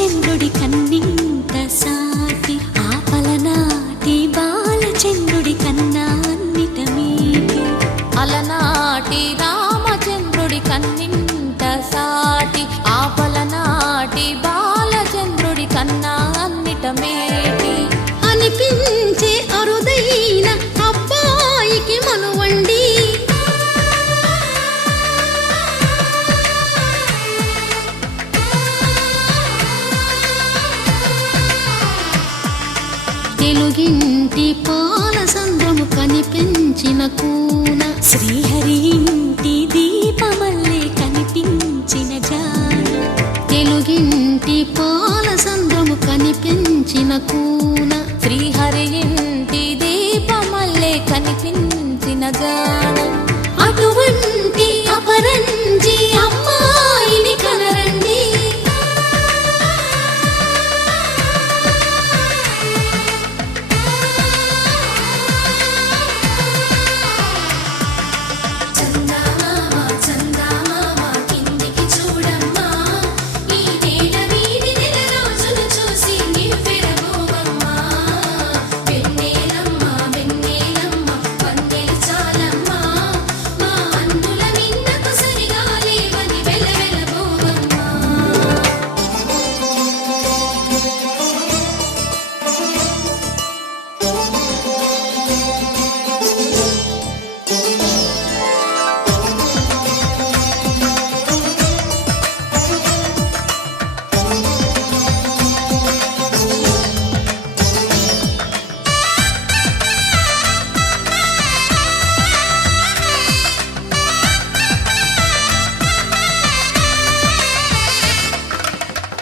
బాలచంద్రుడి కన్నింత సాటి ఆపలనాటి బాలచంద్రుడి కన్నా అన్నిట మీటి అలనాటి రామచంద్రుడి కన్నింత సాటి ఆపలనాటి బాలచంద్రుడి కన్నా అన్నిట మేటి అనిపించే అరుదైన అబ్బాయికి మనువండి తెలుగింటి పాలసంద్రము కనిపించిన కూన శ్రీహరి ఇంటి దీపమల్లే కనిపించిన జాన తెలుగింటి పాలసంద్రము కనిపించిన కూన శ్రీహరి ఇంటి దీపమల్లే కనిపించిన జాన అటువంటి అపరంజి అమ్మాయిని కనరండి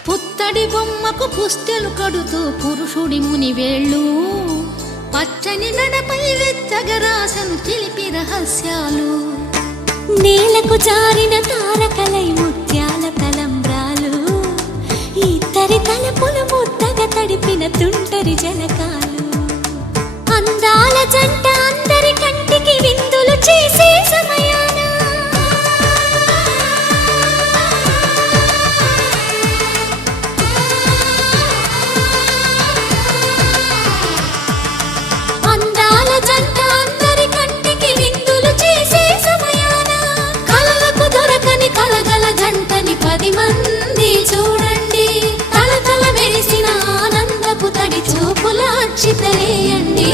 పుత్తడి బొమ్మకు పుస్తెలు కడుతూ పురుషుడి ముని వేళ్ళు పచ్చని నడపై వెచ్చగరాసను చిలిపి రహస్యాలు నేలకు జారిన తారకలై ముత్యాల తలంబ్రాలు ఇద్దరి తలపులు ముద్దగా తడిపిన తుంటరి జలకాలు అందాల జంట అందరి కంటికి విందులు చేసే సమయాన అందాల జంట అందరి కంటికి విందులు చేసే సమయాన కలలకు దొరకని కలగల జంటని 10 మంది చూడండి తలతల మెరిసిన ఆనందపు తడి చూపుల అక్షితలేయండి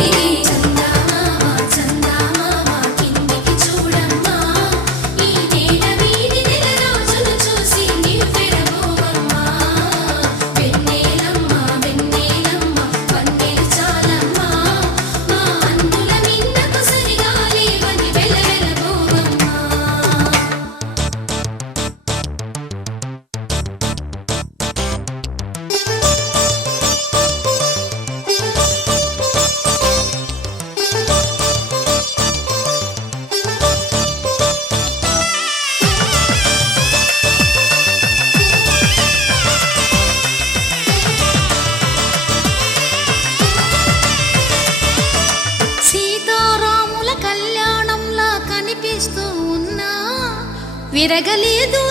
విరగలేదు